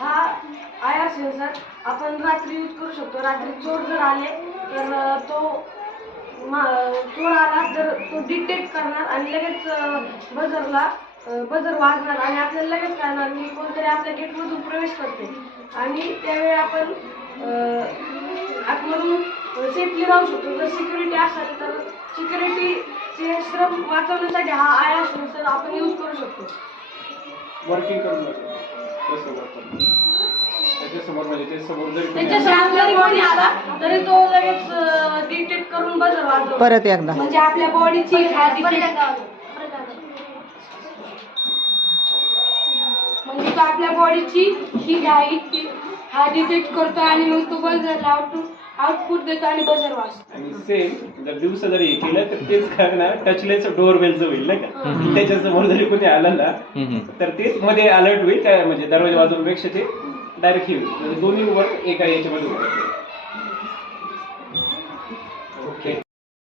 हा I R sensor आपण रात्री यूज करू शकतो. रात्री चोर जर आले तर तो मा- चोर आला तर तो डिटेक्ट करणार आणि लगेच बजरला बजर वाजणार आणि आपल्याला लगेच कळणार की कोणतरी आपल्या गेटमधून प्रवेश करते आणि त्यावेळी आपण आतमधून सेफली राहू शकतो. जर सिक्युरिटी असेल तर सिक्युरिटीचे श्रम वाचवण्यासाठी हा आय आर सेन्सर आपण यूज करू शकतो. वर्किंग करून त्याच्यासमोर म्हणजे ते समोर जरी कोणी त्याच्या जरी कोणी आला तरी तो लगेच डिटेक्ट करून वाजवतो परत एकदा. म्हणजे आपल्या बॉडीची म्हणजे तो आपल्या बॉडीची ही ती हा डिटेक्ट करतो आणि मग तो बजर आउटपुट आउटपुट देतो आणि बजर वाजतो आणि सेम जर दिवसा जरी हे केलं तर तेच करणार टचलेस डोअर बेलचं होईल नाही का? त्याच्यासमोर जरी कोणी आलं ना तर तेच मध्ये अलर्ट होईल त्या म्हणजे दरवाजा वाजवण्यापेक्षा ते डायरेक्ट होईल. म्हणजे दोन्ही वर एका याच्यामध्ये होईल